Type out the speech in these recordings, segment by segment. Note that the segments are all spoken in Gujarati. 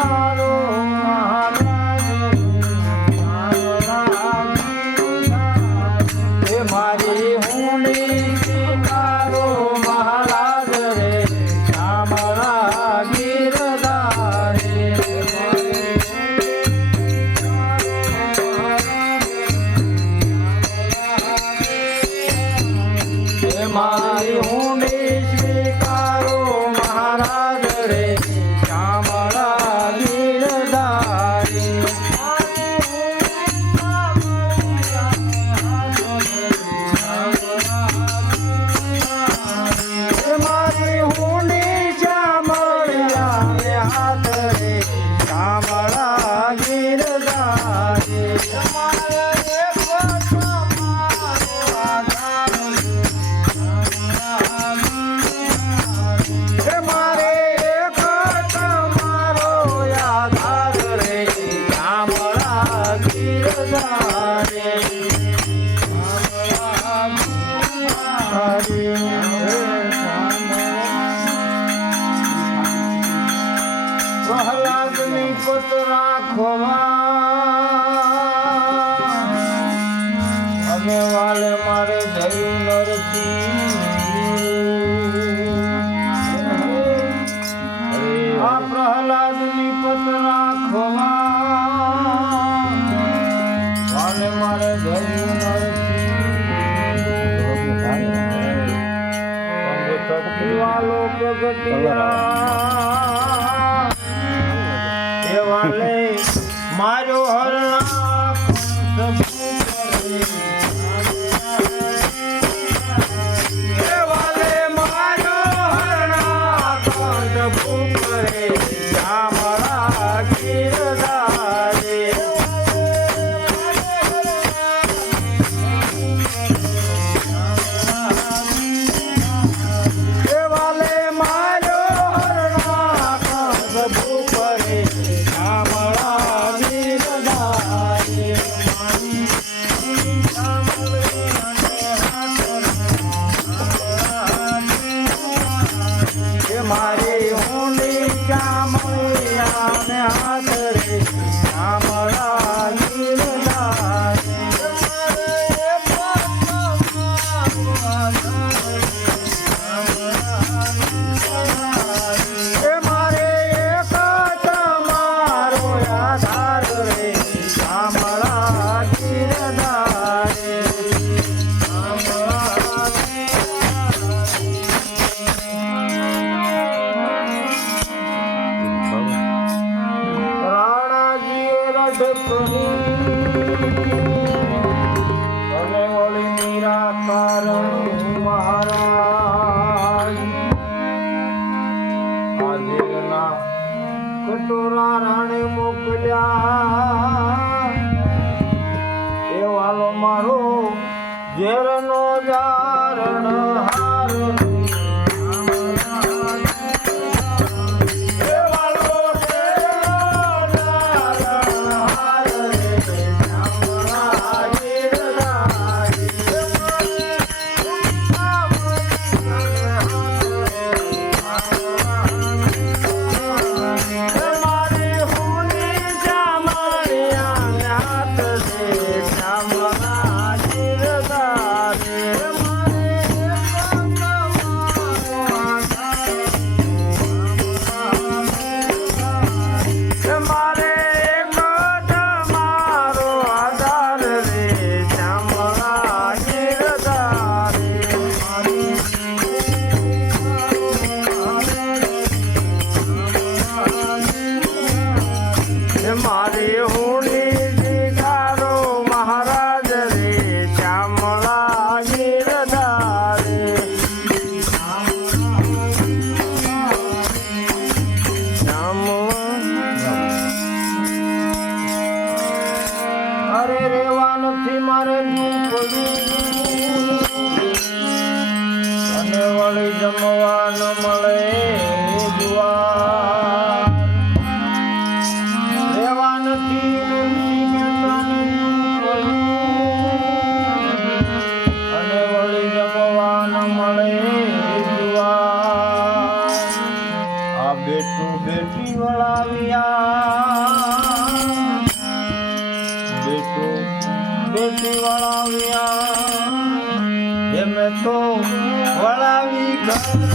સ્વીકારો હે મારી હુંડી સ્વીકારો મહારાજ રે શામળા ગીરધારે હે મારી હુંડી સ્વીકારો મહારાજ રે શામળા ગીરધારે મારી હુંડી શામળિયા હાથ રે શામળા ગીરધારે મારે એક તમારો આધાર રે શામળા ગીરધારે પ્રહલાદની પત રાખવા અમે વાલે મારે ધર્યું નરસિંહ આ પ્રહલાદની પત રાખવા વાલે મારે ધર્યું નરસિંહ વાલો પ્રગટિયા એ વાલે મારો હરણા એ વાલે મારો હરણા કંઠ ભૂપરે શામળા ગીરધારે એ વાલે મારો હરણા કંઠ ભૂપરે શામળા ગીરધારે મારી હુંડી શામળિયા ને હાથ રે શામળા ગીરધારે મારે એક તમારો આધાર રે શામળા ગીરધારે અને ઓલી નિરાકારણ મહારાજ આજના કટોરા રાણે મોકલ્યા એ વાલો મારો ઝેરનો જારણ હાર મારી હુંડી સ્વીકારો મહારાજ રે શામળા ગીરધારે અરે રેવા નથી મારે અને વળી જમવા ન મળે જુવાર રેવા નથી બેટી વળાવ્યા બેટી વળાવ્યા એમે તો વળાવી ઘર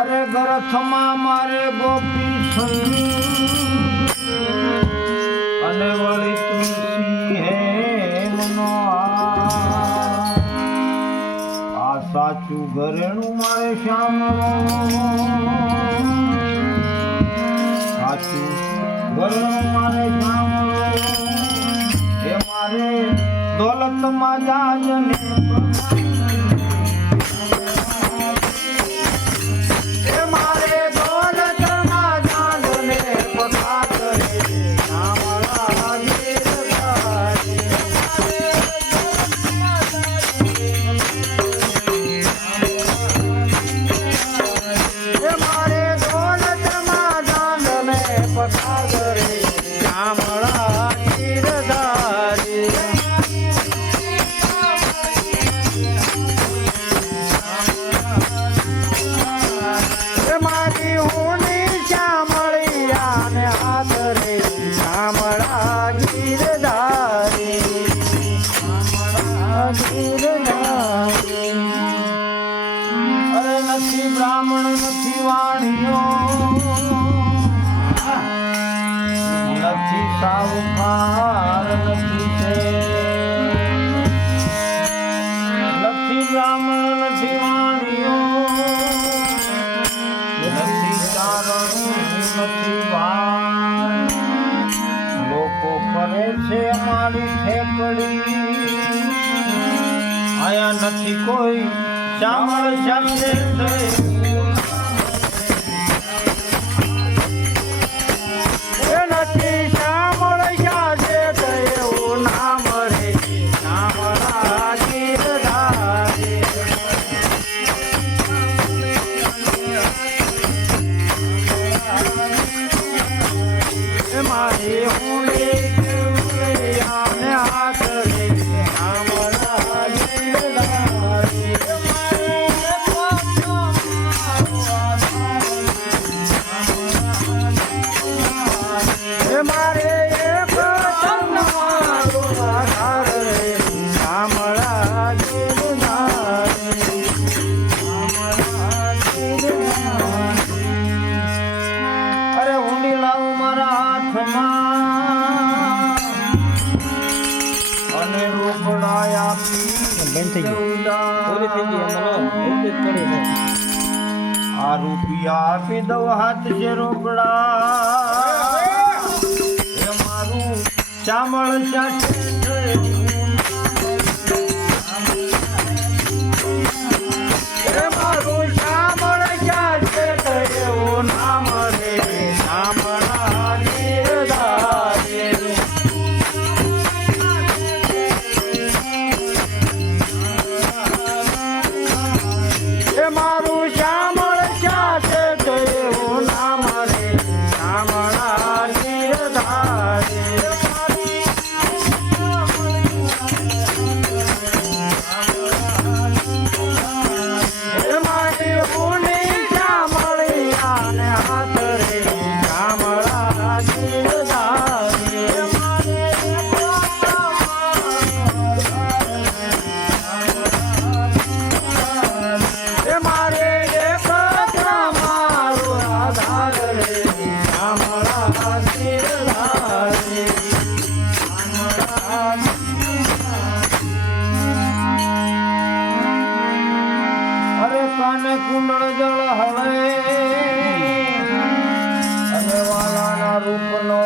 અરે ગરથમાં મારે ગોપી અને વળી તુલસી હેમનો આ સાચું ઘરેણું મારે શ્યામલો સાચું ઘરેણું મારે શ્યામલો એ મારે દોલતમાં જાજને બ્રાહ્મણ નથી વાણિયો નથી સાવકાર નથી બ્રાહ્મણ નથી વાણિયો નથી કારણ નથી વાણ લોકો કરે છે મારી ઠેકડી આયા નથી કોઈ ચામળ ચાલે નથી શ્યામળ યાદે એવું નામ રે શ્યામળા ગીરધારી મારી હુંડી હાથ રે શ્યામળા ગીરધારી મારે એક અરે ઊંડી લાવું મારા હાથમાં અને રોકડા આપી આ રૂપિયા આપી દઉં હાથ છે રોકડા ચામળ મારું ચામળ ક્યાં છે એવું નામ રે ચામળા ગીરધારી મારું ચામળ ક્યાં છે એવું નામ રે ચામળા ગીરધારી કાને કુંડળ જળ હળે અને વાલાના રૂપનો